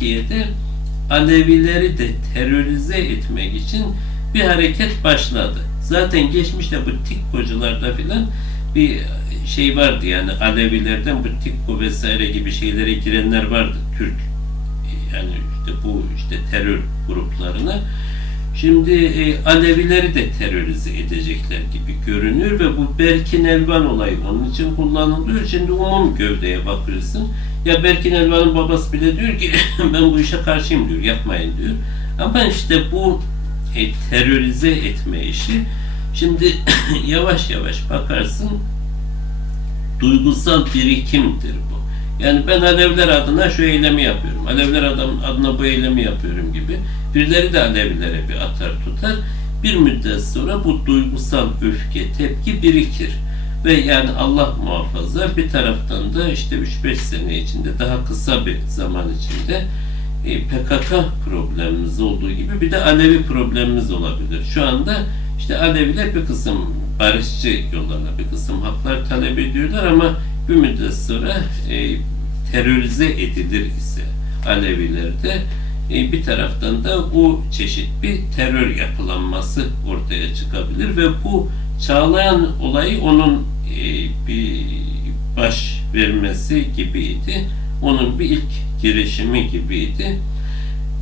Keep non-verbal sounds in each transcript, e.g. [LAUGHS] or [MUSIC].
Türkiye'de Alevileri de terörize etmek için bir hareket başladı. Zaten geçmişte bu TİKKO'cularda filan bir şey vardı yani Alevilerden bu TİKKO vesaire gibi şeylere girenler vardı. Türk yani işte bu işte terör gruplarına. Şimdi e, Alevileri de terörize edecekler gibi görünüyor ve bu Berkin Elvan olayı onun için kullanılıyor. Şimdi umum gövdeye bakıyorsun. Ya Berkin Elvan'ın babası bile diyor ki [LAUGHS] ben bu işe karşıyım diyor, yapmayın diyor. Ama işte bu e, terörize etme işi şimdi [CLEARS THROAT] yavaş yavaş bakarsın duygusal birikimdir bu. Yani ben Alevler adına şu eylemi yapıyorum. Alevler adam adına bu eylemi yapıyorum gibi. Birileri de Alevilere bir atar tutar. Bir müddet sonra bu duygusal öfke, tepki birikir. Ve yani Allah muhafaza bir taraftan da işte 3-5 sene içinde daha kısa bir zaman içinde e, PKK problemimiz olduğu gibi bir de Alevi problemimiz olabilir. Şu anda işte Aleviler bir kısım barışçı yollarla bir kısım haklar talep ediyorlar ama bir müddet sonra e, terörize edilir ise Alevilerde e, bir taraftan da o çeşit bir terör yapılanması ortaya çıkabilir ve bu Çağlayan olayı onun e, bir baş vermesi gibiydi. Onun bir ilk girişimi gibiydi.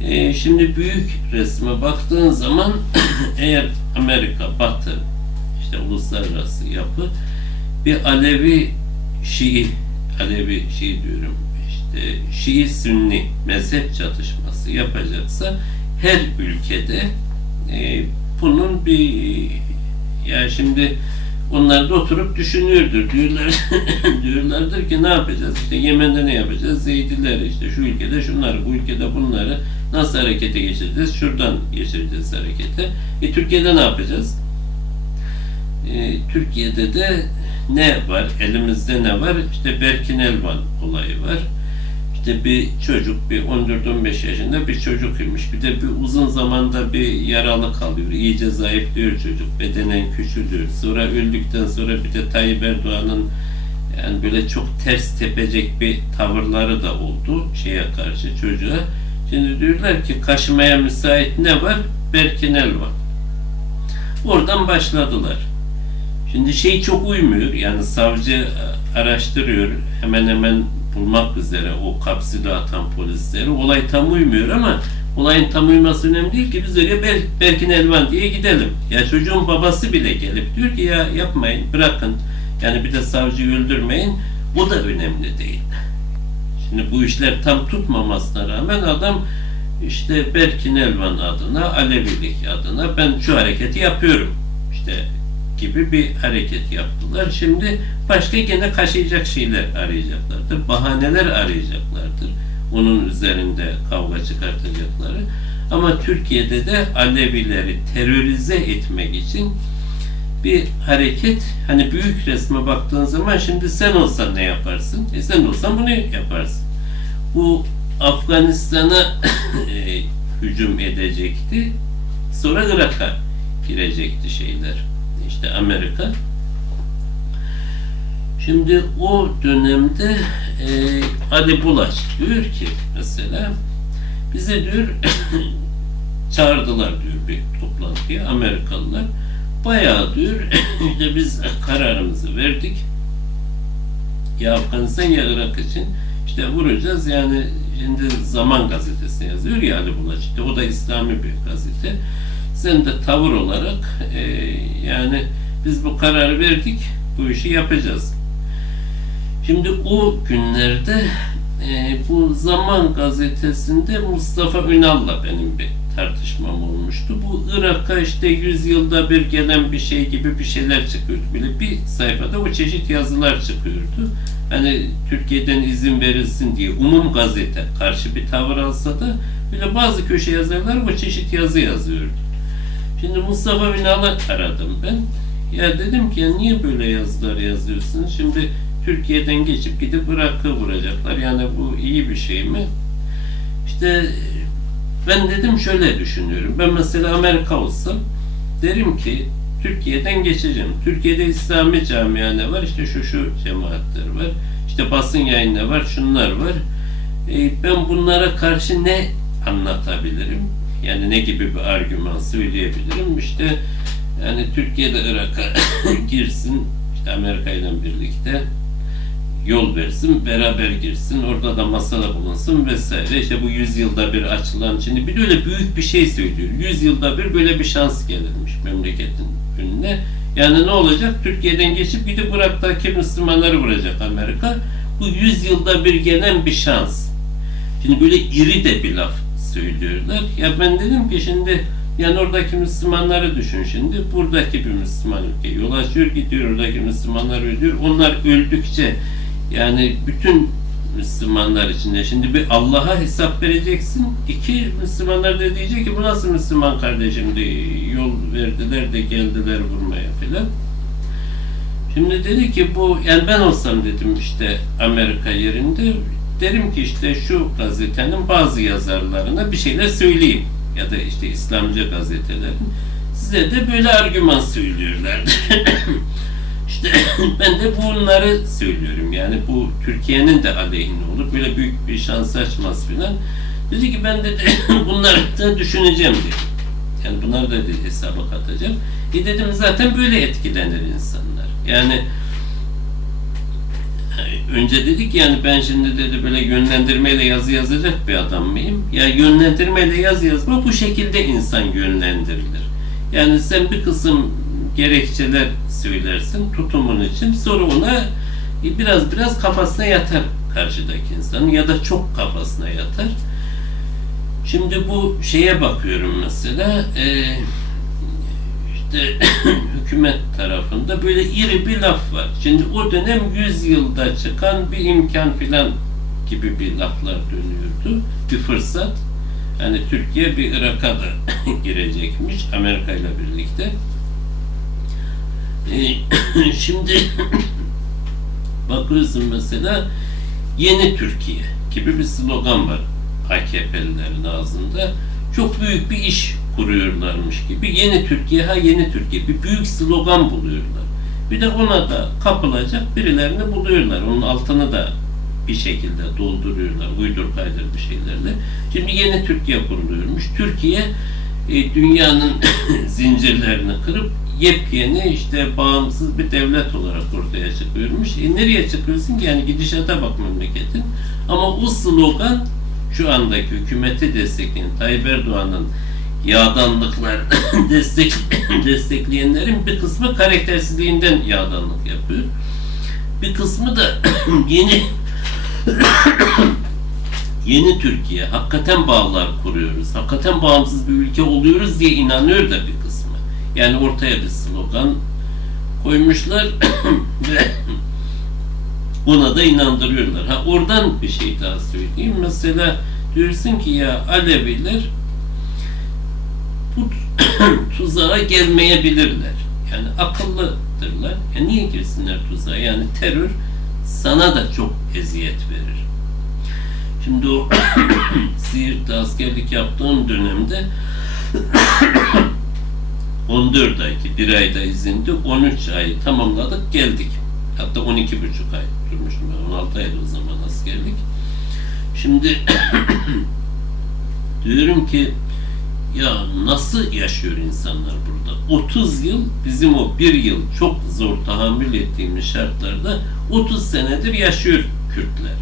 E, şimdi büyük resme baktığın zaman [CLEARS THROAT] eğer Amerika, Batı, işte uluslararası yapı bir Alevi Şii, Alevi Şii diyorum işte Şii Sünni mezhep çatışması yapacaksa her ülkede e, bunun bir ya şimdi onlar da oturup düşünüyordur. Diyorlar, [LAUGHS] diyorlardır ki ne yapacağız? İşte Yemen'de ne yapacağız? Zeydileri işte şu ülkede şunları, bu ülkede bunları nasıl harekete geçireceğiz? Şuradan geçireceğiz harekete. E Türkiye'de ne yapacağız? E, Türkiye'de de ne var? Elimizde ne var? İşte Berkin Elvan olayı var. İşte bir çocuk, bir 14-15 yaşında bir çocuk imiş. Bir de bir uzun zamanda bir yaralı kalıyor. İyice zayıflıyor çocuk. Bedenen küçülüyor. Sonra öldükten sonra bir de Tayyip Erdoğan'ın yani böyle çok ters tepecek bir tavırları da oldu şeye karşı çocuğa. Şimdi diyorlar ki kaşımaya müsait ne var? Berkin Elvan. Oradan başladılar. Şimdi şey çok uymuyor. Yani savcı araştırıyor. Hemen hemen bulmak üzere o kapsülü atan polisleri. Olay tam uymuyor ama olayın tam uyması önemli değil ki biz öyle Ber Berkin Elvan diye gidelim. Ya çocuğun babası bile gelip diyor ki ya yapmayın bırakın. Yani bir de savcıyı öldürmeyin. Bu da önemli değil. Şimdi bu işler tam tutmamasına rağmen adam işte Berkin Elvan adına, Alevilik adına ben şu hareketi yapıyorum. İşte gibi bir hareket yaptılar. Şimdi başka gene kaşıyacak şeyler arayacaklardır. Bahaneler arayacaklardır. Onun üzerinde kavga çıkartacakları. Ama Türkiye'de de Alevileri terörize etmek için bir hareket hani büyük resme baktığın zaman şimdi sen olsan ne yaparsın? E sen olsan bunu yaparsın. Bu Afganistan'a [COUGHS] e, hücum edecekti. Sonra Irak'a girecekti şeyler işte Amerika. Şimdi o dönemde e, Ali Bulaş diyor ki mesela bize diyor [COUGHS] çağırdılar diyor bir toplantıya Amerikalılar. Bayağı diyor [COUGHS] işte biz kararımızı verdik. Ya Afganistan ya Irak için işte vuracağız yani şimdi Zaman gazetesi yazıyor ya Ali Bulaş. İşte o da İslami bir gazete sen de tavır olarak e, yani biz bu kararı verdik, bu işi yapacağız. Şimdi o günlerde e, bu Zaman gazetesinde Mustafa Ünal'la benim bir tartışmam olmuştu. Bu Irak'a işte 100 yılda bir gelen bir şey gibi bir şeyler çıkıyordu. Böyle bir sayfada o çeşit yazılar çıkıyordu. Hani Türkiye'den izin verilsin diye umum gazete karşı bir tavır alsa da böyle bazı köşe yazarlar bu çeşit yazı yazıyordu. Şimdi Mustafa Ünal'ı aradım ben. Ya dedim ki ya niye böyle yazılar yazıyorsun? Şimdi Türkiye'den geçip gidip Irak'ı vuracaklar. Yani bu iyi bir şey mi? İşte ben dedim şöyle düşünüyorum. Ben mesela Amerika olsam derim ki Türkiye'den geçeceğim. Türkiye'de İslami camia ne var? İşte şu şu cemaatler var. İşte basın yayını var. Şunlar var. E, ben bunlara karşı ne anlatabilirim? Yani ne gibi bir argüman söyleyebilirim? İşte yani Türkiye'de Irak'a [COUGHS] girsin, işte Amerika ile birlikte yol versin, beraber girsin, orada da masada bulunsun vesaire. İşte bu yüzyılda bir açılan, şimdi bir de öyle büyük bir şey söylüyor. Yüzyılda bir böyle bir şans gelirmiş memleketin önüne. Yani ne olacak? Türkiye'den geçip gidip Irak'taki Müslümanları vuracak Amerika. Bu yüzyılda bir gelen bir şans. Şimdi böyle iri de bir laf söylüyorlar. Ya ben dedim ki şimdi yani oradaki Müslümanları düşün şimdi. Buradaki bir Müslüman ülke yol açıyor gidiyor oradaki Müslümanlar ölüyor. Onlar öldükçe yani bütün Müslümanlar içinde şimdi bir Allah'a hesap vereceksin. İki Müslümanlar da diyecek ki bu nasıl Müslüman kardeşim diye yol verdiler de geldiler vurmaya filan. Şimdi dedi ki bu yani ben olsam dedim işte Amerika yerinde derim ki işte şu gazetenin bazı yazarlarına bir şeyler söyleyeyim ya da işte İslamcı gazetelerin size de böyle argüman söylüyorlar. [COUGHS] işte [COUGHS] ben de bunları söylüyorum yani bu Türkiye'nin de aleyhine olur böyle büyük bir şans açmaz filan. Dedi ki ben de, [COUGHS] bunları da düşüneceğim dedi. Yani bunları da dedi, hesaba katacağım. E dedim zaten böyle etkilenir insanlar. Yani önce dedik yani ben şimdi dedi böyle yönlendirmeyle yazı yazacak bir adam mıyım? Ya yönlendirmeyle yazı yazma bu şekilde insan yönlendirilir. Yani sen bir kısım gerekçeler söylersin tutumun için sonra ona biraz biraz kafasına yatar karşıdaki insanın ya da çok kafasına yatar. Şimdi bu şeye bakıyorum mesela eee [COUGHS] hükümet tarafında böyle iri bir laf var. Şimdi o dönem 100 yılda çıkan bir imkan filan gibi bir laflar dönüyordu. Bir fırsat. Yani Türkiye bir Irak'a da [COUGHS] girecekmiş Amerika ile birlikte. Ee, [COUGHS] şimdi bakıyorsun mesela yeni Türkiye gibi bir slogan var AKP'lilerin ağzında. Çok büyük bir iş kuruyorlarmış gibi. Yeni Türkiye ha yeni Türkiye bir büyük slogan buluyorlar. Bir de ona da kapılacak birilerini buluyorlar. Onun altını da bir şekilde dolduruyorlar. Uydur kaydır bir şeylerle. Şimdi yeni Türkiye kuruluyormuş. Türkiye e, dünyanın [COUGHS] zincirlerini kırıp yepyeni işte bağımsız bir devlet olarak ortaya çıkıyormuş. E, nereye çıkıyorsun ki? Yani gidişata bak memleketin. Ama o slogan şu andaki hükümeti destekleyen Tayyip Erdoğan'ın yağdanlıklar [COUGHS] destek [COUGHS] destekleyenlerin bir kısmı karaktersizliğinden yağdanlık yapıyor. Bir kısmı da [COUGHS] yeni yeni Türkiye, hakikaten bağlar kuruyoruz, hakikaten bağımsız bir ülke oluyoruz diye inanıyor da bir kısmı. Yani ortaya bir slogan koymuşlar ve ona da inandırıyorlar. Ha oradan bir şey daha söyleyeyim. Mesela diyorsun ki ya Aleviler bu [COUGHS] tuzağa gelmeyebilirler. Yani akıllıdırlar. Ya niye girsinler tuzağa? Yani terör sana da çok eziyet verir. Şimdi o [COUGHS] Siirt'te askerlik yaptığım dönemde [COUGHS] 14 ay ki bir ayda izindi 13 ay tamamladık geldik. Hatta 12 buçuk ay durmuştum ben 16 aydı o zaman askerlik. Şimdi diyorum ki ya nasıl yaşıyor insanlar burada? 30 yıl bizim o bir yıl çok zor tahammül ettiğimiz şartlarda 30 senedir yaşıyor Kürtler.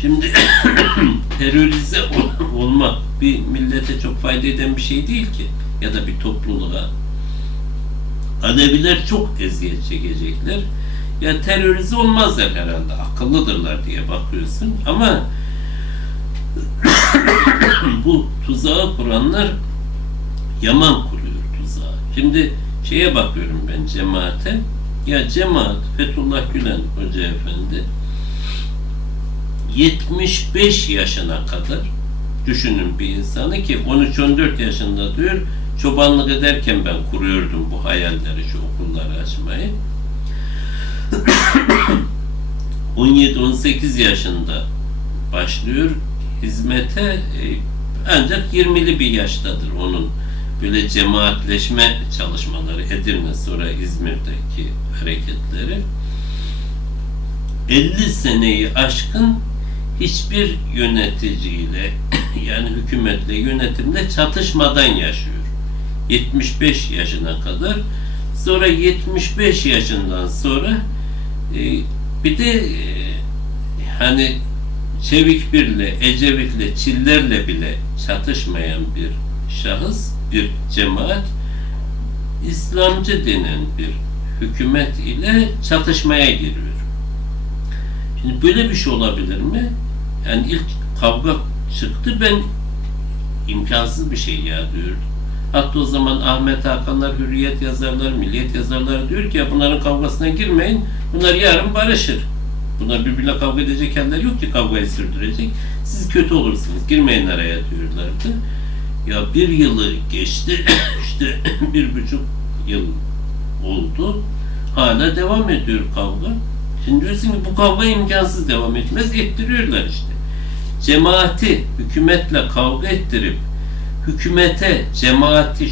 Şimdi [COUGHS] terörize ol- olmak bir millete çok fayda eden bir şey değil ki ya da bir topluluğa. Aleviler çok eziyet çekecekler. Ya terörize olmazlar herhalde. Akıllıdırlar diye bakıyorsun ama [COUGHS] bu tuzağı kuranlar yaman kuruyor tuzağı. Şimdi şeye bakıyorum ben cemaate. Ya cemaat Fethullah Gülen Hoca Efendi 75 yaşına kadar düşünün bir insanı ki 13-14 yaşında diyor çobanlık ederken ben kuruyordum bu hayalleri şu okulları açmayı. [COUGHS] 17-18 yaşında başlıyor hizmete e, ancak 20'li bir yaştadır onun böyle cemaatleşme çalışmaları Edirne sonra İzmir'deki hareketleri 50 seneyi aşkın hiçbir yöneticiyle [CLEARS THROAT] yani hükümetle, yönetimle çatışmadan yaşıyor. 75 yaşına kadar. Sonra 75 yaşından sonra e, bir de e, hani Çevik Bir'le, Ecevit'le, Çiller'le bile çatışmayan bir şahıs, bir cemaat İslamcı denen bir hükümet ile çatışmaya giriyor. Şimdi böyle bir şey olabilir mi? Yani ilk kavga çıktı ben imkansız bir şey ya diyordum. Hatta o zaman Ahmet Hakanlar, Hürriyet yazarlar, Milliyet yazarlar diyor ki ya bunların kavgasına girmeyin. Bunlar yarın barışır. Bunlar birbirine kavga edecek haller yok ki kavgayı sürdürecek. Siz kötü olursunuz. Girmeyin araya diyorlardı. Ya bir yılı geçti. [COUGHS] işte [COUGHS] bir buçuk yıl oldu. Hala devam ediyor kavga. Şimdi diyorsun ki bu kavga imkansız devam etmez. Ettiriyorlar işte. Cemaati hükümetle kavga ettirip hükümete, cemaati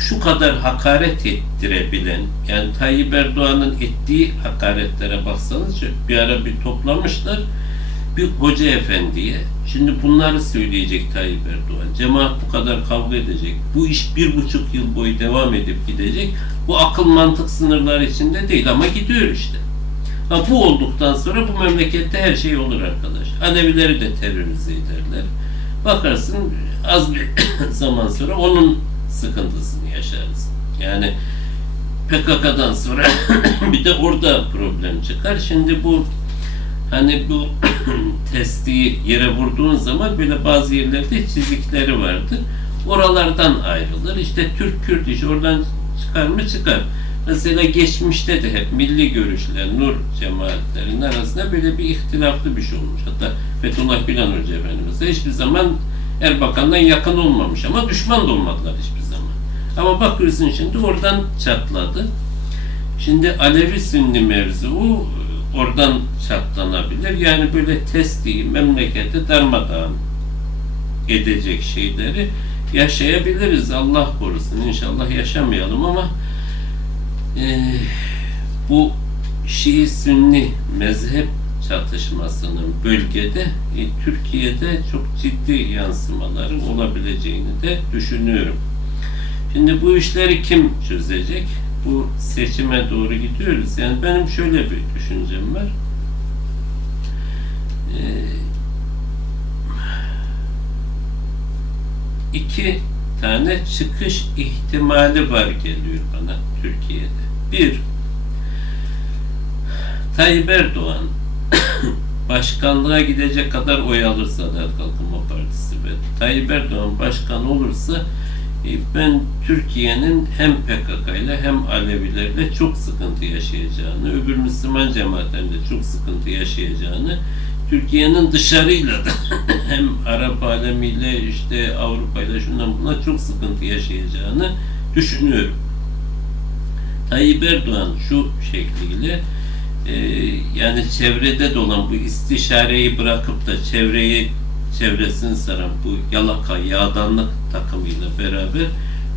şu- kadar hakaret ettirebilen, yani Tayyip Erdoğan'ın ettiği hakaretlere baksanız bir ara bir toplamışlar bir hoca efendiye. Şimdi bunları söyleyecek Tayyip Erdoğan. Cemaat bu kadar kavga edecek. Bu iş bir buçuk yıl boyu devam edip gidecek. Bu akıl mantık sınırları içinde değil ama gidiyor işte. Ha, bu olduktan sonra bu memlekette her şey olur arkadaş. Alevileri de terörize ederler. Bakarsın az bir [COUGHS] zaman sonra onun sıkıntısını yaşarız. Yani PKK'dan sonra [COUGHS] bir de orada problem çıkar. Şimdi bu hani bu [COUGHS] testi yere vurduğun zaman böyle bazı yerlerde çizikleri vardır. Oralardan ayrılır. İşte Türk Kürt iş oradan çıkar mı çıkar. Mesela geçmişte de hep milli görüşler, Nur cemaatlerinin arasında böyle bir ihtilaflı bir şey olmuş. Hatta Fethullah Gülen Hoca Efendimiz hiçbir zaman Erbakan'dan yakın olmamış ama düşman da olmadılar hiçbir zaman. Ama bakıyorsun şimdi oradan çatladı. Şimdi Alevi Sünni mevzu oradan çatlanabilir. Yani böyle testi memleketi darmadağın edecek şeyleri yaşayabiliriz. Allah korusun. İnşallah yaşamayalım ama e, bu Şii Sünni mezhep çatışmasının bölgede e, Türkiye'de çok ciddi yansımaları olabileceğini de düşünüyorum. Şimdi bu işleri kim çözecek? Bu seçime doğru gidiyoruz. Yani benim şöyle bir düşüncem var. Ee, iki tane çıkış ihtimali var geliyor bana Türkiye'de. Bir, Tayyip Erdoğan [COUGHS] başkanlığa gidecek kadar oy alırsa Adalet Kalkınma Partisi ve Tayyip Erdoğan başkan olursa e, ben Türkiye'nin hem PKK ile hem Alevilerle çok sıkıntı yaşayacağını, öbür Müslüman cemaatlerinde çok sıkıntı yaşayacağını, Türkiye'nin dışarıyla da [COUGHS] hem Arap alemiyle işte Avrupa ile şundan buna çok sıkıntı yaşayacağını düşünüyorum. Tayyip Erdoğan şu şekliyle e, yani çevrede dolan bu istişareyi bırakıp da çevreyi çevresini saran bu yalaka, yağdanlık takımıyla beraber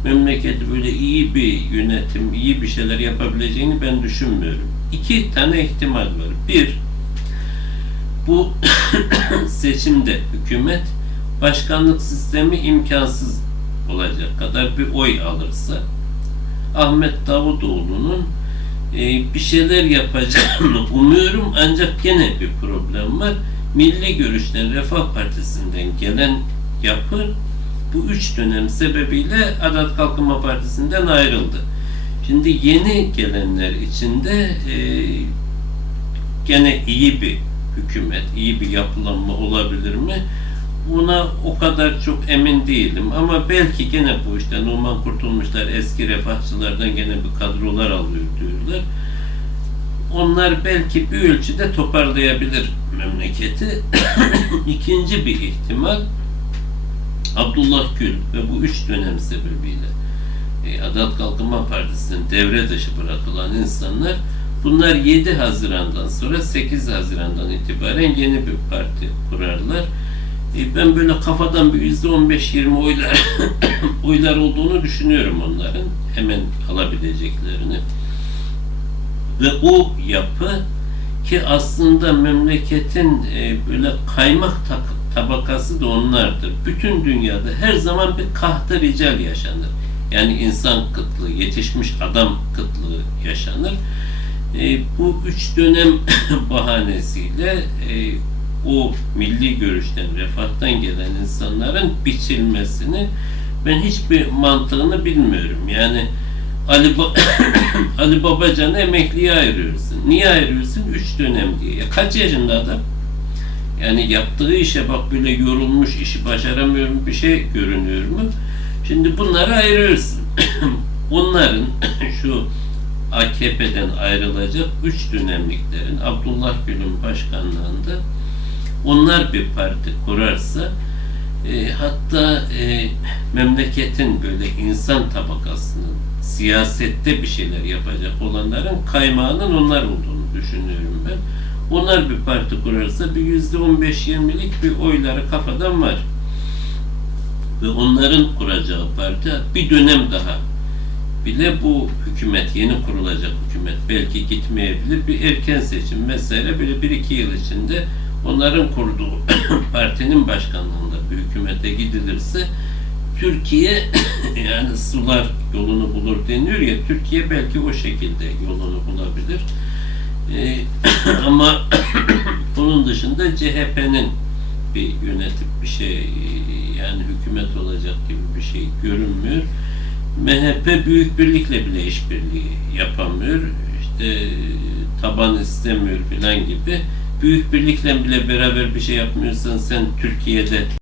memleketi böyle iyi bir yönetim, iyi bir şeyler yapabileceğini ben düşünmüyorum. İki tane ihtimal var. Bir, bu [COUGHS] seçimde hükümet başkanlık sistemi imkansız olacak kadar bir oy alırsa Ahmet Davutoğlu'nun e, bir şeyler yapacağını [LAUGHS] umuyorum ancak gene bir problem var. Milli Görüş'ten Refah Partisi'nden gelen yapı bu üç dönem sebebiyle Adalet Kalkınma Partisi'nden ayrıldı. Şimdi yeni gelenler içinde e, gene iyi bir hükümet, iyi bir yapılanma olabilir mi? Buna o kadar çok emin değilim ama belki gene bu işte Numan Kurtulmuşlar eski refahçılardan gene bir kadrolar alıyor diyorlar. Onlar belki bir ölçüde toparlayabilir memleketi. [COUGHS] İkinci bir ihtimal Abdullah Gül ve bu üç dönem sebebiyle e, Adalet Kalkınma Partisi'nin devre dışı bırakılan insanlar bunlar 7 Haziran'dan sonra 8 Haziran'dan itibaren yeni bir parti kurarlar. E, ben böyle kafadan bir yüzde 15-20 oylar [COUGHS] oylar olduğunu düşünüyorum onların hemen alabileceklerini ve o yapı ki aslında memleketin e, böyle kaymak tabakası da onlardır. Bütün dünyada her zaman bir kahtı rical yaşanır. Yani insan kıtlığı, yetişmiş adam kıtlığı yaşanır. E, bu üç dönem [COUGHS] bahanesiyle o milli görüşten, refahtan gelen insanların biçilmesini ben hiçbir mantığını bilmiyorum. Yani Ali, ba- [COUGHS] Ali Babacan'ı emekliye ayırıyorsun. Niye ayırıyorsun? Üç dönem diye. Ya kaç yaşında adam? Yani yaptığı işe bak böyle yorulmuş, işi başaramıyorum bir şey görünüyor mu? Şimdi bunları ayırıyorsun. [COUGHS] Bunların [COUGHS] şu AKP'den ayrılacak üç dönemliklerin Abdullah Gül'ün başkanlığında onlar bir parti kurarsa e, hatta e, memleketin böyle insan tabakasının siyasette bir şeyler yapacak olanların kaymağının onlar olduğunu düşünüyorum ben. Onlar bir parti kurarsa bir yüzde on beş yirmilik bir oyları kafadan var. Ve onların kuracağı parti bir dönem daha bile bu hükümet, yeni kurulacak hükümet belki gitmeyebilir. Bir erken seçim vesaire böyle bir iki yıl içinde onların kurduğu [COUGHS] partinin başkanlığında bir hükümete gidilirse Türkiye [COUGHS] yani sular yolunu bulur deniyor ya Türkiye belki o şekilde yolunu bulabilir. Ee, [COUGHS] ama bunun dışında CHP'nin bir yönetip bir şey yani hükümet olacak gibi bir şey görünmüyor. MHP büyük birlikle bile işbirliği yapamıyor. İşte taban istemiyor filan gibi. Büyük birlikle bile beraber bir şey yapmıyorsan sen Türkiye'de